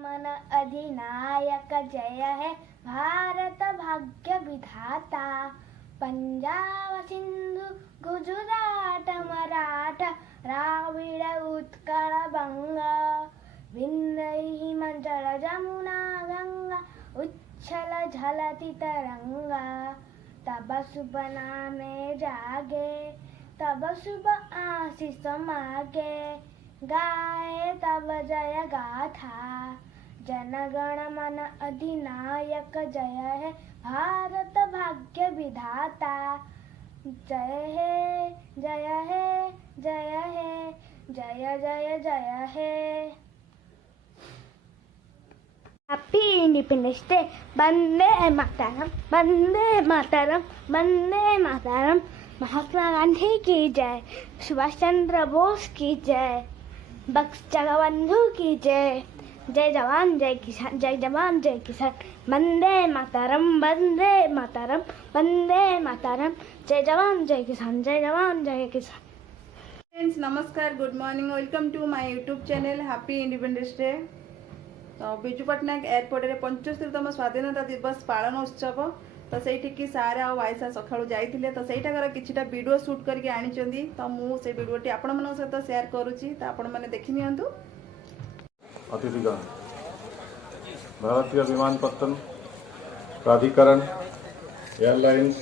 मन अधिनायक जय है भारत भाग्य विधाता। पंजाब सिंधु गुजरात मराठा द्राविड़ उत्कल बंगा विंध्य हिमाचल जमुना गंगा उच्छल झलति तरंगा। तब शुभ नामे जागे तब शुभ आशीष मागे गाए तब जय गाथा। जनगण मन अधिनायक जय है भारत भाग्य विधाता। जय है जय है जय है जय जय जय है। Happy independence day. वंदे मातरम वंदे मातरम वंदे मातरम। महात्मा गांधी की जय, सुभाष चंद्र बोस की जय, बंगबंधु की जय। जय जवान जय किसान, जय जवान जय किसान। वंदे मातरम वंदे मातरम वंदे मातरम। जय जवान जय किसान, जय जवान जय किसान। फ्रेंड्स नमस्कार, good morning, welcome to my YouTube channel happy independence day. तो बिजू पट्टनायक एयरपोर्ट रे 75तम स्वाधीनता दिवस पालन उत्सव तो से सार आ वाइसा सकाळू जाइथिले तो सेठाकर किछिटा वीडियो शूट करके आनिचंदी। तो मु से वीडियोटी आपण मन सहित शेयर करूची, तो आपण माने देखि नियंतु। अतिथिगण, भारतीय विमानपत्तन प्राधिकरण, एयरलाइंस,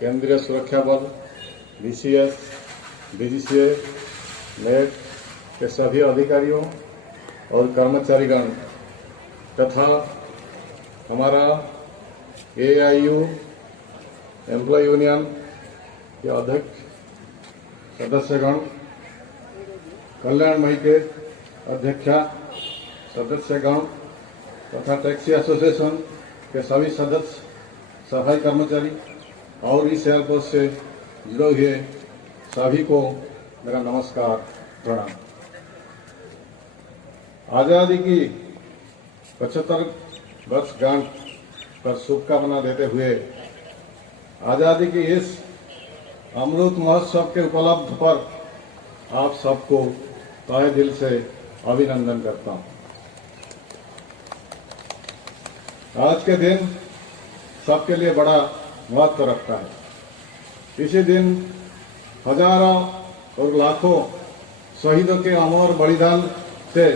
केंद्रीय सुरक्षा बल, बीसीएस, डीजीसीए, नेट के सभी अधिकारियों और कर्मचारीगण तथा हमारा एआईयू एम्प्लॉय यूनियन के अध्यक्ष सदस्यगण, कल्याण मई के अध्यक्षा सदस्यगण तथा टैक्सी एसोसिएशन के सभी सदस्य, सफाई कर्मचारी और इस एयरपोर्ट से जुड़े हुए सभी को मेरा नमस्कार प्रणाम। आजादी की 75 वर्षगांठ पर शुभकामना देते हुए आजादी की इस अमृत महोत्सव के उपलब्ध पर आप सबको तहे दिल से अभिनंदन करता हूं। आज के दिन सबके लिए बड़ा महत्व रखता है। इसी दिन हजारों और लाखों शहीदों के अमर बलिदान से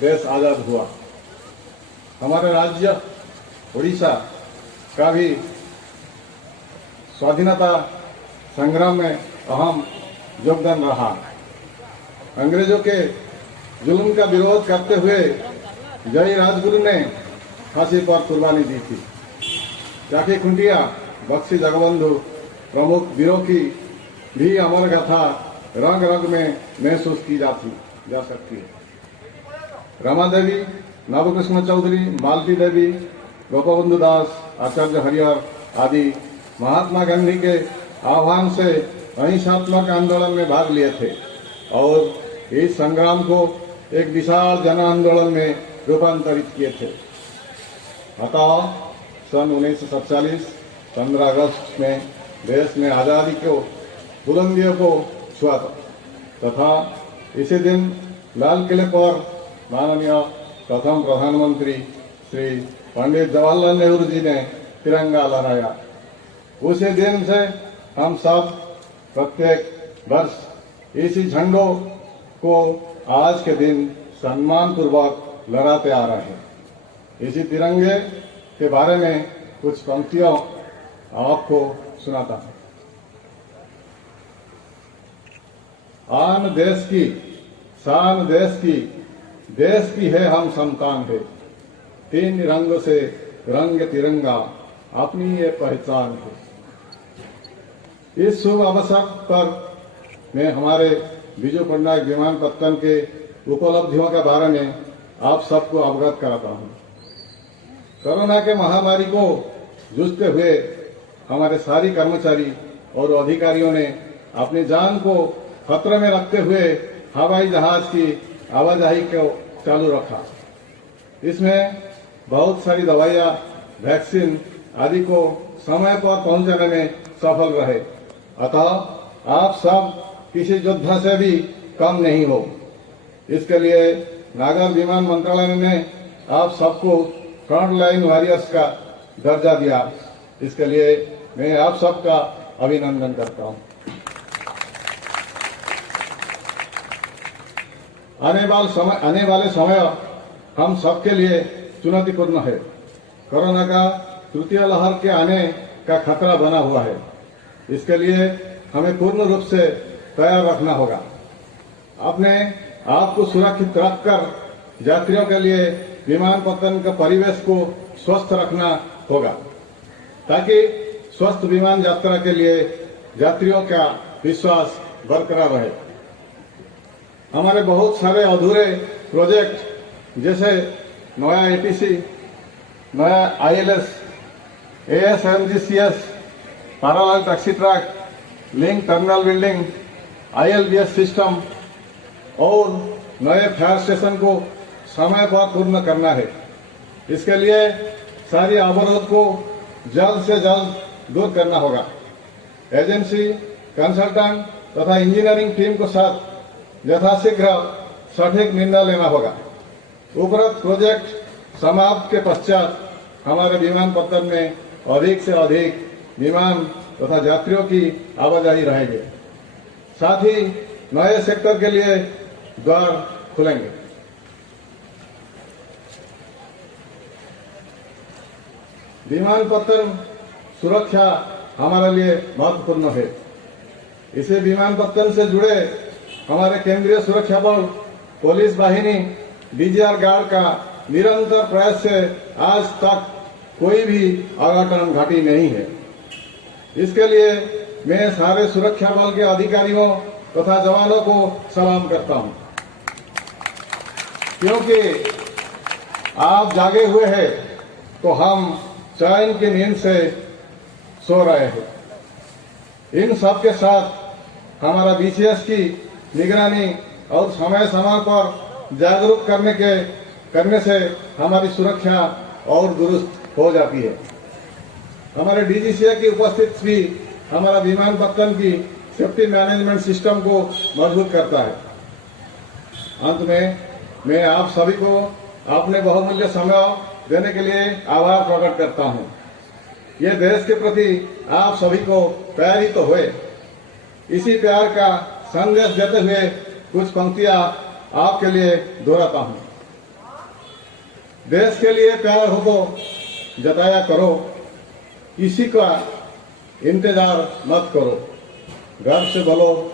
देश आजाद हुआ। हमारे राज्य उड़ीसा का भी स्वाधीनता संग्राम में अहम योगदान रहा। अंग्रेजों के जुल्म का विरोध करते हुए जय राजगुरु ने फांसी पर कुर्बानी दी थी। जाकी खुंटिया, बख्शी जगबंधु प्रमुख वीरों की भी अमर गाथा रंग रंग में महसूस की जा सकती है। रमा देवी, नवकृष्ण चौधरी, मालती देवी, गोपबंधु दास, आचार्य हरिहर आदि महात्मा गांधी के आह्वान से अहिंसात्मक आंदोलन में भाग लिए थे और इस संग्राम को एक विशाल जन आंदोलन में रूपांतरित किए थे। अतः सन 1947 15 अगस्त में देश ने आजादी को बुलंदियों को छुआ तथा इसी दिन लाल किले पर माननीय प्रथम प्रधानमंत्री श्री पंडित जवाहरलाल नेहरू जी ने तिरंगा लहराया। उसी दिन से हम सब प्रत्येक वर्ष इसी झंडों को आज के दिन सम्मान पूर्वक लहराते आ रहे हैं। इसी तिरंगे के बारे में कुछ पंक्तियों आपको सुनाता हूं। आन देश की, शान देश की है हम संतान है। तीन रंग से रंग तिरंगा अपनी ये पहचान है। इस शुभ अवसर पर मैं हमारे बिजू पट्टनायक विमानपत्तन के उपलब्धियों के बारे में आप सबको अवगत कराता हूं। कोरोना के महामारी को जूझते हुए हमारे सारी कर्मचारी और अधिकारियों ने अपनी जान को खतरे में रखते हुए हवाई जहाज की आवाजाही को चालू रखा। इसमें बहुत सारी दवाइयां, वैक्सीन आदि को समय पर पहुंचाने में सफल रहे। अतः आप सब किसी योद्धा से भी कम नहीं हो। इसके लिए नागर विमान मंत्रालय ने आप सबको फ्रंट लाइन वॉरियर्स का दर्जा दिया, इसके लिए मैं आप सबका अभिनंदन करता हूं। आने वाले समय हम सबके लिए चुनौतीपूर्ण है। कोरोना का तृतीय लहर के आने का खतरा बना हुआ है। इसके लिए हमें पूर्ण रूप से तैयार रखना होगा। अपने आप को सुरक्षित रखकर यात्रियों के लिए विमानपत्तन का परिवेश को स्वस्थ रखना होगा, ताकि स्वस्थ विमान यात्रा के लिए यात्रियों का विश्वास बरकरार रहे। हमारे बहुत सारे अधूरे प्रोजेक्ट जैसे नया एटीसी, नया ILS, ASMGCS, parallel taxi track, link terminal building, ILBS system और नए फायर स्टेशन को समय पर पूर्ण करना है। इसके लिए सारी अवरोध को जल्द से जल्द दूर करना होगा। एजेंसी, कंसल्टेंट तथा इंजीनियरिंग टीम के साथ यथाशीघ्र सटीक निर्णय लेना होगा। उपरोक्त प्रोजेक्ट समाप्त के पश्चात हमारे विमानपत्तन में अधिक से अधिक विमान तथा यात्रियों की आवाजाही रहेगी। साथ ही नए सेक्टर के लिए द्वार खुलेंगे। विमानपत्तन सुरक्षा हमारे लिए महत्वपूर्ण है। इसे विमानपत्तन से जुड़े हमारे केंद्रीय सुरक्षा बल, पुलिस वाहिनी, डीजीआर गार्ड का निरंतर प्रयास से आज तक कोई भी अघटन घटी नहीं है। इसके लिए मैं सारे सुरक्षा बल के अधिकारियों तथा जवानों को सलाम करता हूं, क्योंकि आप जागे हुए हैं तो हम चैन की नींद से सो रहे हैं। इन सब के साथ हमारा बीसीएस की निगरानी और समय समय पर जागरूक करने से हमारी सुरक्षा और दुरुस्त हो जाती है। हमारे डीजीसीए की उपस्थिति भी हमारा विमानपत्तन की सेफ्टी मैनेजमेंट सिस्टम को मजबूत करता है। अंत में मैं आप सभी को अपने बहुमूल्य समय देने के लिए आभार प्रकट करता हूं। ये देश के प्रति आप सभी को प्यार ही तो हुए। इसी प्यार का संदेश देते हुए कुछ पंक्तियां आपके लिए दोहराता हूं। देश के लिए प्यार हो तो जताया करो, किसी का इंतजार मत करो। गर्व से बोलो,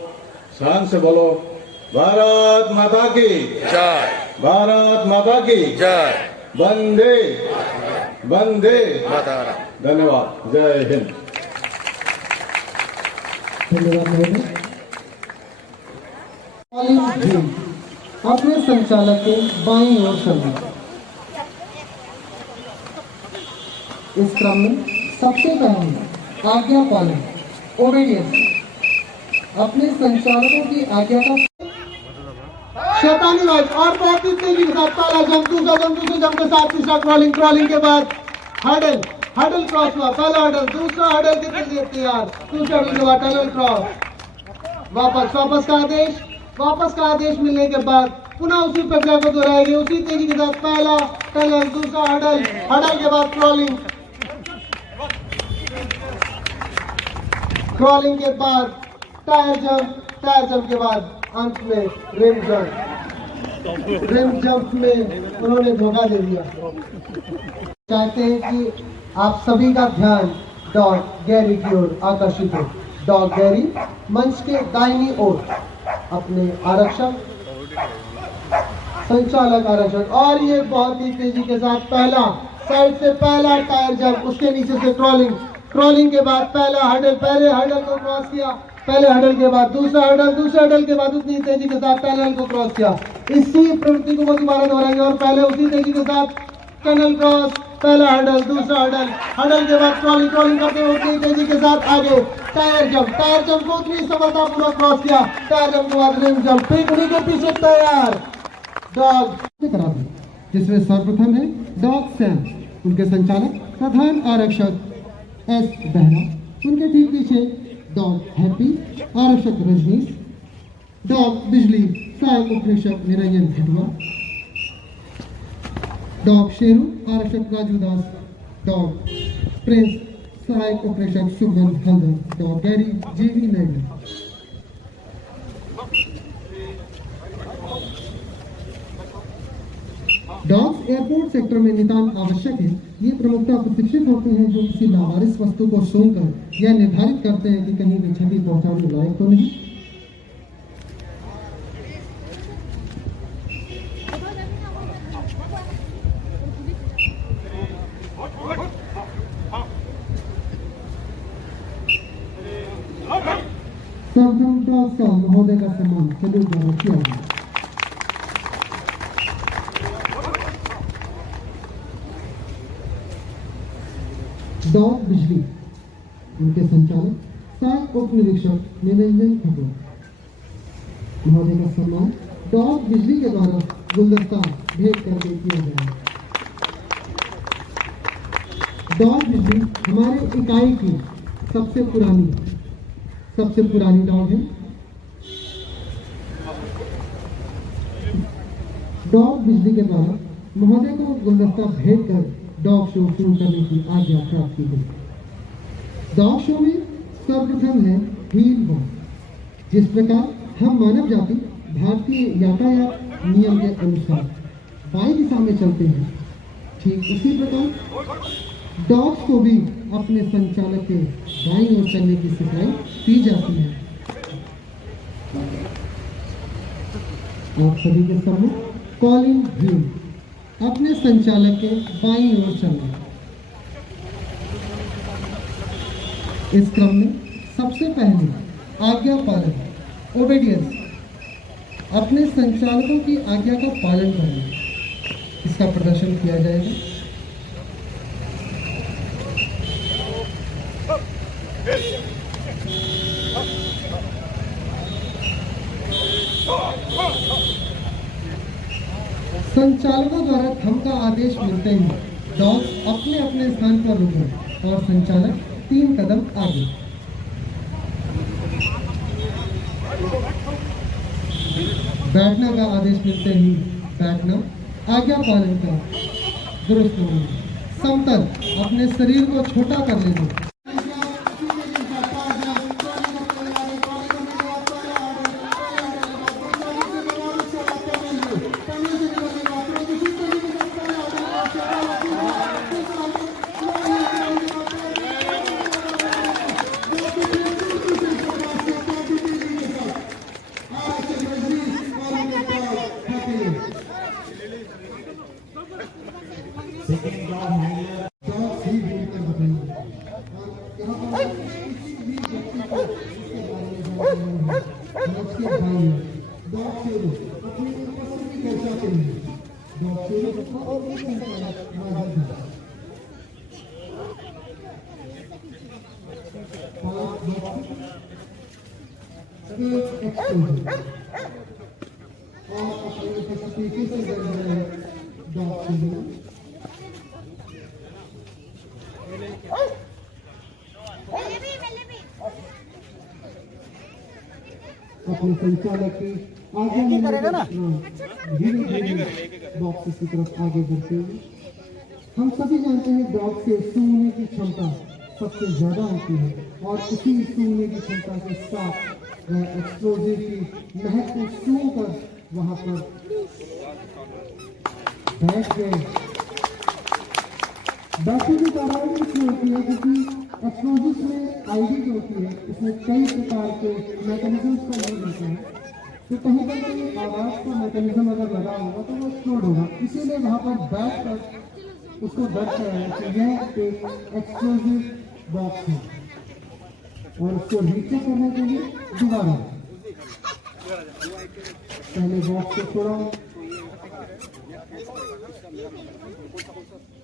शान से बोलो, भारत माता की जय, भारत माता की जय, वंदे वंदे मातरम। धन्यवाद। जय हिंद। धन्यवाद महोदय। अपने संचालक के बाईं ओर चलना। इस क्रम में सबसे पहले आज्ञा पालन, ओबीडियंस। अपने संचालकों की आज्ञा का शैतानी वाइज और बहुत ही तेजी के साथ पहला जंप, दूसरा जंप, दूसरे जंप के साथ तीसरा क्रॉलिंग, क्रॉलिंग के बाद हर्डल, हर्डल क्रॉस हुआ, पहला हर्डल, दूसरा हर्डल के लिए तैयार, दूसरे हर्डल के बाद टनल क्रॉस। वापस का आदेश मिलने के बाद पुनः उसी प्रक्रिया को दोहराएगी, उसी तेजी के साथ पहला टनल, दूसरा हर्डल, हर्डल के बाद क्रॉलिंग, क्रॉलिंग के बाद टायर जंप, टायर जंप के बाद अंत में रिम जंप। रिम जंप में उन्होंने धोखा दे दिया। चाहते हैं कि आप सभी का ध्यान डॉग गैरी की ओर आकर्षित हो। डॉग गैरी मंच के दाहिनी ओर अपने आरक्षक, संचालक आरक्षक, और ये बहुत ही तेजी के साथ पहला साइड से पहला टायर जंप, उसके नीचे से क्रॉलिंग, क्रॉलिंग के बाद पहला हर्डल, पहले हर्डल को क्रॉस किया, पहले हर्डल के बाद दूसरा हर्डल, दूसरे हर्डल के बाद उतनी तेजी के साथ पहले हर्डल को क्रॉस किया। इसी प्रवृत्ति को दोबारा दोहराएंगे और पहले उसी तेजी के साथ टनल क्रॉस, पहला हर्डल, दूसरा हर्डल, हर्डल के बाद क्रॉलिंग, क्रॉलिंग करते हुए उतनी तेजी के साथ आगे टायर जंप, टायर जंप को उतनी सफलतापूर्वक क्रॉस किया, टायर जंप के बाद रिम जंप, फिर उन्हीं के पीछे तैयार डॉग करा दी, जिसमें सर्वप्रथम है डॉग सैम, उनके संचालक प्रधान आरक्षक एस बेहरा, उनके ठीक पीछे डॉग हैप्पी, आरक्षक रजनीश, डॉग बिजली, सहायक उपरीक्षक निरंजन खटुआ, डॉग शेरू आरक्षक राजू दास, डॉग प्रिंस सहायक operation Shubham Haldar, dog Gary जीवी नैनी। डॉग्स एयरपोर्ट सेक्टर में नितांत आवश्यक है। ये प्रमुखता प्रशिक्षित होते हैं जो किसी लावारिस वस्तु को सूंघकर यह निर्धारित करते हैं कि कहीं भी क्षति पहुंचाने लायक तो नहीं। सर्वप्रथम डॉग्स का महोदय का सम्मान सैल्यूट द्वारा किया गया। डॉग बिजली उनके संचालक सहायक उप निरीक्षक निरंजन खबर महोदय का सम्मान डॉग बिजली के द्वारा गुलदस्ता भेंट करके किया गया। डॉग बिजली हमारे इकाई की सबसे पुरानी डॉग है। डॉग बिजली के द्वारा महोदय को गुलदस्ता भेंट कर डॉग शो शुरू करने की आज्ञा प्राप्त की गई। डॉग शो में सर्वप्रथम है हील वॉक। जिस प्रकार हम मानव जाति भारतीय यातायात नियम के अनुसार बाई दिशा में चलते हैं, ठीक उसी प्रकार डॉग्स को भी अपने संचालक के दाईं ओर चलने की सिखाई दी जाती है। आप सभी के सम्मुख कॉलिन हील अपने संचालक के बाईं ओर चलना। इस क्रम में सबसे पहले आज्ञा पालन ओबेडियंस, अपने संचालकों की आज्ञा का पालन करना, इसका प्रदर्शन किया जाएगा। संचालकों द्वारा थम का आदेश मिलते ही डॉग अपने अपने स्थान पर रुके और संचालक 3 कदम आगे। बैठने का आदेश मिलते ही बैठना, आज्ञा पालन का दुरुस्त होना। समतल अपने शरीर को छोटा कर लेना। अपने संचालक की आगे धीरे-धीरे बॉक्स की तरफ आगे बढ़ते हुए। हम सभी जानते हैं डॉग से सूंघने की क्षमता सबसे ज्यादा होती है और उसी सूंघने की क्षमता के साथ वह एक्सप्लोजिव की महक को सूंघ कर वहां पर बैठ गए। बैठने की कारण इसलिए होती है क्योंकि एक्सप्लोजिव में आईडी जो होती है इसमें कई प्रकार के मैकेनिज्म का यूज होता है। तो कहीं पर कोई आवाज का मैकेनिज्म अगर लगा होगा तो वो एक्सप्लोड होगा, इसीलिए वहां पर बैठ कर उसको दर्ज कराया कि यह एक एक्सप्लोजिव बॉक्स है और उसको रीचेक करने के लिए दोबारा पहले बॉक्स को छोड़ा,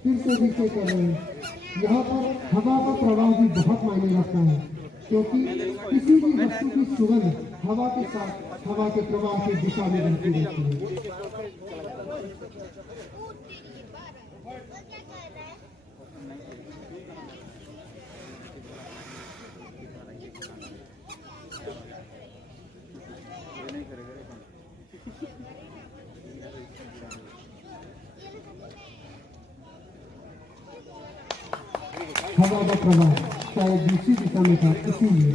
फिर से रीचेक कर रहे हैं। यहाँ पर हवा का प्रवाह भी बहुत मायने रखता है क्योंकि किसी भी वस्तु की सुगंध हवा के साथ हवा के प्रवाह की दिशा में बहती रहती है। हवा का प्रवाह शायद दूसरी दिशा में था, इसीलिए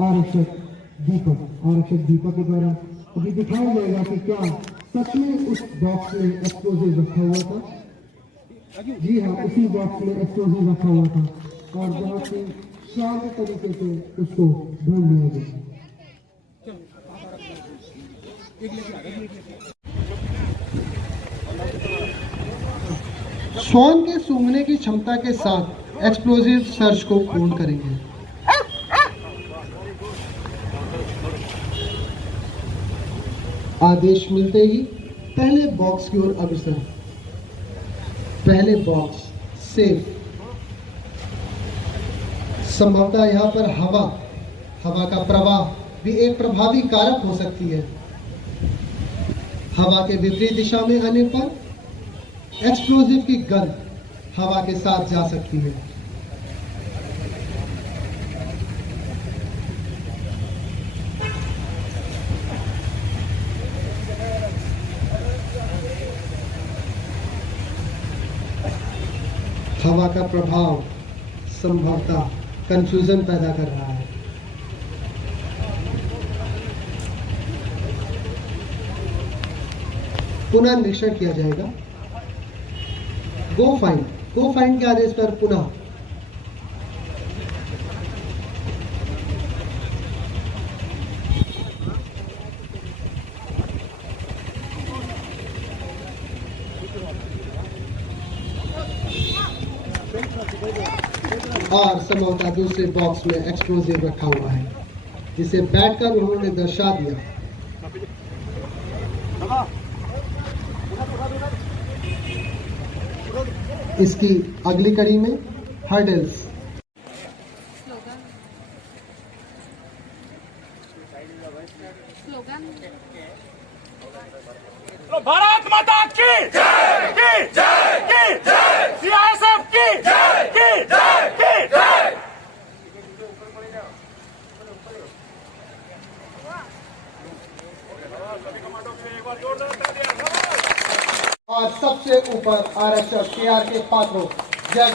आरक्षक दीपक के द्वारा अभी दिखाया जाएगा कि क्या सच में उस बॉक्स में एक्सप्लोजिव रखा हुआ था। जी हाँ, उसी बॉक्स में एक्सप्लोजिव रखा हुआ था और बहुत ही शांत तरीके से उसको ढूंढ लिया गया। श्वान के सूंघने की क्षमता के साथ एक्सप्लोजिव सर्च को पूर्ण करेंगे। आदेश मिलते ही पहले बॉक्स की ओर अग्रसर। पहले बॉक्स सेफ। संभवतः यहाँ पर हवा का प्रवाह भी एक प्रभावी कारक हो सकती है। हवा के विपरीत दिशा में आने पर एक्सप्लोजिव की गंध हवा के साथ जा सकती है। हवा का प्रभाव संभवतः कंफ्यूजन पैदा कर रहा है। पुनः निरीक्षण किया जाएगा। गो फाइंड के आदेश पर पुनः और संभवतः दूसरे बॉक्स में एक्सप्लोजिव रखा हुआ है, जिसे बैठकर उन्होंने दर्शा दिया। इसकी अगली कड़ी में हर्डल्स। भारत माता की जय, की जय, की जय, सीआईएसएफ की जय, की जय, की जय। और सबसे ऊपर आरक्षक KRK पात्रो जय।